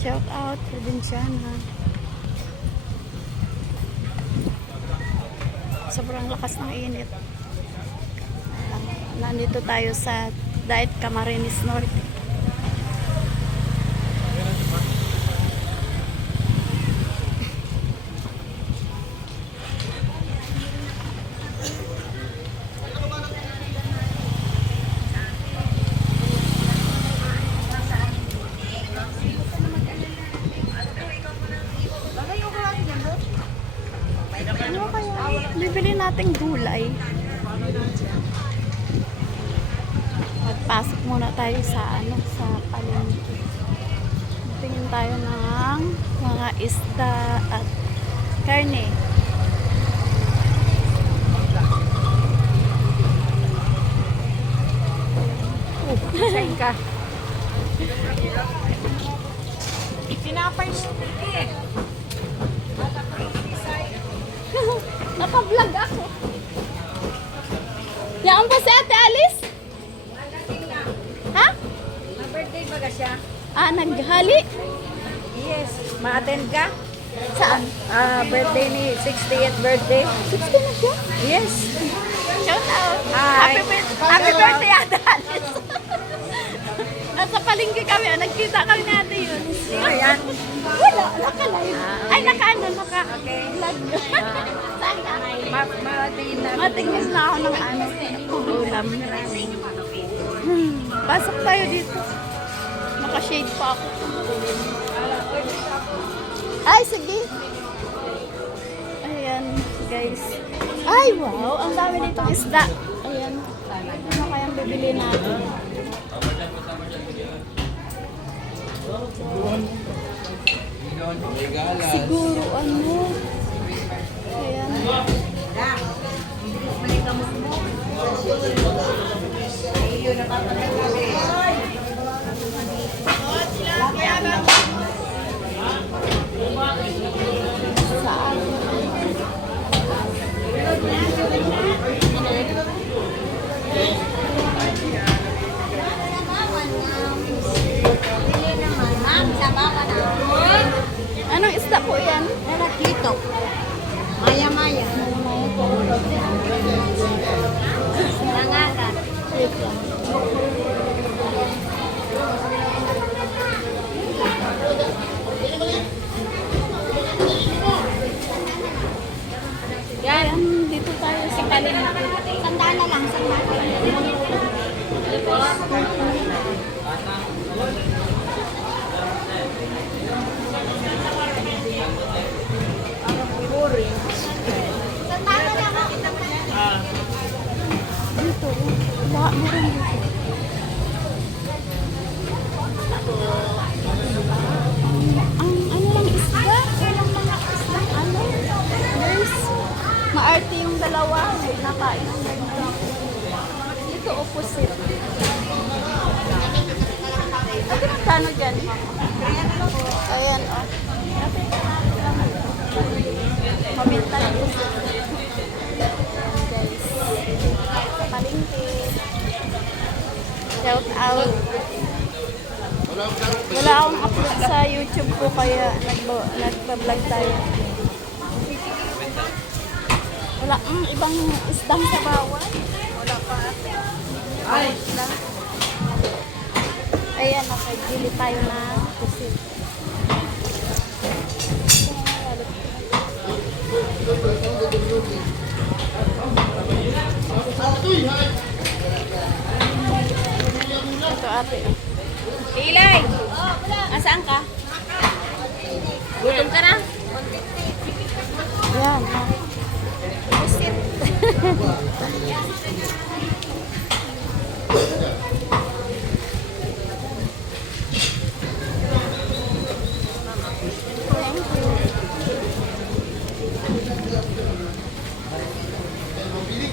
Shout out, Provinciana. Sobrang lakas ng init. Nandito tayo sa Diet Camarines Norte. Ano kaya? Bibili nating gulay. Magpasok muna tayo sa sa palengke. Tingin tayo ng mga isda at karne. Sain ka. Tinapay mo. Naka-vlog ako. Yan po si Ate Alice? Ha? Ma-birthday ba ka siya? Naghali? Yes. Ma-attend ka? Saan? Birthday ni 60th birthday. 60 na siya? Yes. Shout out. Hi. Happy birthday, Ate Alice. Nasa palengke kami. Nagkita kami ni Ate yun. Ayan. Wala. Naka-live. Ay, naka-vlog. Okay. Saan ka? Ma-attend na. Matingis na ako ng ulam. Pasok tayo dito. Naka-shade pa ako. Ay, sige. Ayan, guys. Ay, wow. Ang dami dito isda. Ayan. Ano kayang bibili natin? Siguro ano. Ayan. Saan? Anong isda po yan? Kito. Maya-maya. Nangagat. Wait lang. Yan, dito tayo sa palengke. Sandaan na lang. Dito. Meron dito. Ang ano lang isda? Walang mga isda. Ano? Guys, maarte yung dalawa. Nakain ang ganda. Dito opposite. Ano ang kano dyan? Ayan, oh. Paminta na po. Guys, palengke. Shout out. Wala akong upload sa YouTube ko kaya nagpa-vlog tayo. Wala ibang isdang sa bawal. Wala pa. Ay, isdang. Ayan, nakagili tayo na pusit. Ito ate. Ilay! Asaan ka? Gutom ka na?